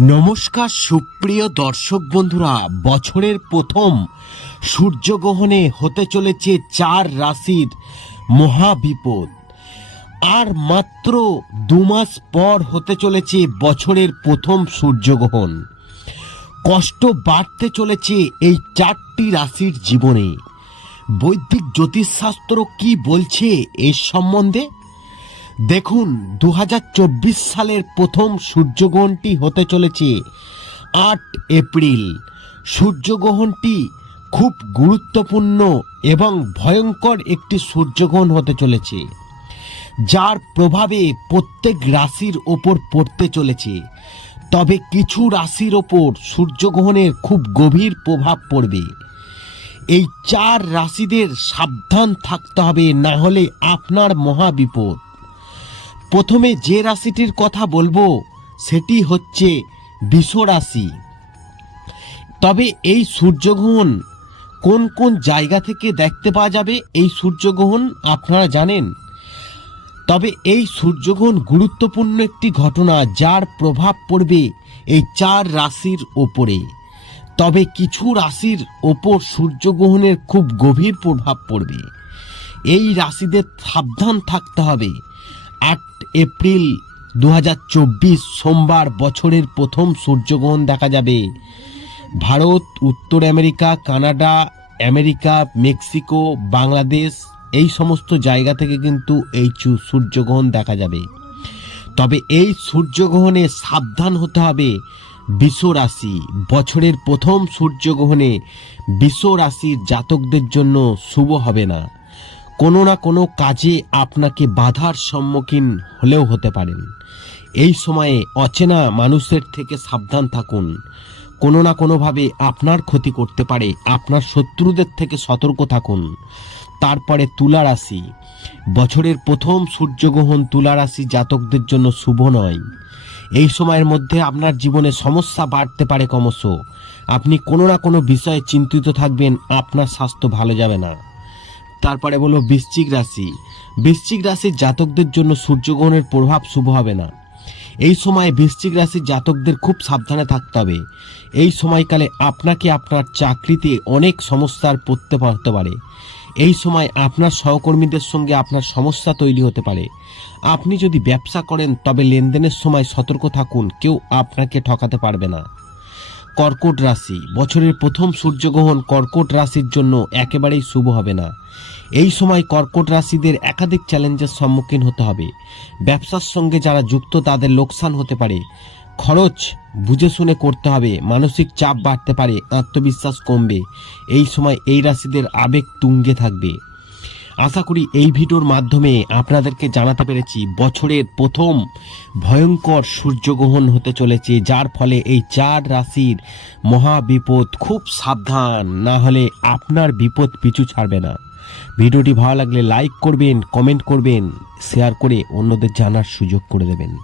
নমস্কার সুপ্রিয় দর্শক বন্ধুরা, বছরের প্রথম সূর্যগ্রহণে হতে চলেছে চার রাশির মহাবিপদ। আর মাত্র দু মাস পর হতে চলেছে বছরের প্রথম সূর্যগ্রহণ। কষ্ট বাড়তে চলেছে এই চারটি রাশির জীবনে। বৈদিক জ্যোতিষশাস্ত্র কি বলছে এর সম্বন্ধে? দেখুন দু হাজার চব্বিশ সালের প্রথম সূর্যগ্রহণটি হতে চলেছে আট এপ্রিল। সূর্যগ্রহণটি খুব গুরুত্বপূর্ণ এবং ভয়ঙ্কর একটি সূর্যগ্রহণ হতে চলেছে, যার প্রভাবে প্রত্যেক রাশির ওপর পড়তে চলেছে। তবে কিছু রাশির ওপর সূর্যগ্রহণের খুব গভীর প্রভাব পড়বে। এই চার রাশিদের সাবধান থাকতে হবে, না হলে আপনার মহাবিপদ প্রথমে যে রাশিটির কথা বলব, সেটি হচ্ছে বিষ রাশি। তবে এই সূর্যগ্রহণ কোন কোন জায়গা থেকে দেখতে পাওয়া যাবে, এই সূর্যগ্রহণ আপনারা জানেন। তবে এই সূর্যগ্রহণ গুরুত্বপূর্ণ একটি ঘটনা, যার প্রভাব পড়বে এই চার রাশির ওপরে। তবে কিছু রাশির ওপর সূর্যগ্রহণের খুব গভীর প্রভাব পড়বে। এই রাশিদের সাবধান থাকতে হবে। আট এপ্রিল দু হাজার চব্বিশ সোমবার বছরের প্রথম সূর্যগ্রহণ দেখা যাবে। ভারত, উত্তর America, Canada, America, Mexico, Bangladesh এই সমস্ত জায়গা থেকে কিন্তু এই সূর্যগ্রহণ দেখা যাবে। তবে এই সূর্যগ্রহণে সাবধান হতে হবে বিষ রাশি। বছরের প্রথম সূর্যগ্রহণে বিষ রাশির জাতকদের জন্য শুভ হবে না। কোনো না কোনো কাজে আপনাকে বাধার সম্মুখীন হলেও হতে পারেন। এই সময়ে অচেনা মানুষের থেকে সাবধান থাকুন। কোনো না কোনোভাবে আপনার ক্ষতি করতে পারে, আপনার শত্রুদের থেকে সতর্ক থাকুন। তারপরে তুলা রাশি বছরের প্রথম সূর্যগ্রহণ তুলা রাশি জাতকদের জন্য শুভ নয়। এই সময়ের মধ্যে আপনার জীবনে সমস্যা বাড়তে পারে ক্রমশ। আপনি কোনো না কোনো বিষয়ে চিন্তিত থাকবেন, আপনার স্বাস্থ্য ভালো যাবে না। তারপরে বলো বৃশ্চিক রাশি। বৃশ্চিক রাশির জাতকদের জন্য সূর্যগ্রহণের প্রভাব শুভ হবে না। এই সময়ে বৃশ্চিক রাশির জাতকদের খুব সাবধানে থাকতে হবে। এই সময়কালে আপনাকে আপনার চাকরিতে অনেক সমস্যার পড়তে পারতে পারে। এই সময় আপনার সহকর্মীদের সঙ্গে আপনার সমস্যা তৈরি হতে পারে। আপনি যদি ব্যবসা করেন, তবে লেনদেনের সময় সতর্ক থাকুন। কেউ আপনাকে ঠকাতে পারবে না। কর্কট রাশি। বছরের প্রথম সূর্যগ্রহণ কর্কট রাশির জন্য একেবারেই শুভ হবে না। এই সময় কর্কট রাশিদের একাধিক চ্যালেঞ্জের সম্মুখীন হতে হবে। ব্যবসার সঙ্গে যারা যুক্ত, তাদের লোকসান হতে পারে। খরচ বুঝে শুনে করতে হবে। মানসিক চাপ বাড়তে পারে। আত্মবিশ্বাস কমবে। এই সময় এই রাশিদের আবেগ তুঙ্গে থাকবে। আশা করি এই ভিডিওর মাধ্যমে আপনাদেরকে জানাতে পেরেছি বছরের প্রথম ভয়ঙ্কর সূর্যগ্রহণ হতে চলেছে, যার ফলে এই চার রাশির মহা বিপদ খুব সাবধান, না হলে আপনার বিপদ পিছু ছাড়বে না। ভিডিওটি ভালো লাগলে লাইক করবেন, কমেন্ট করবেন, শেয়ার করে অন্যদের জানার সুযোগ করে দেবেন।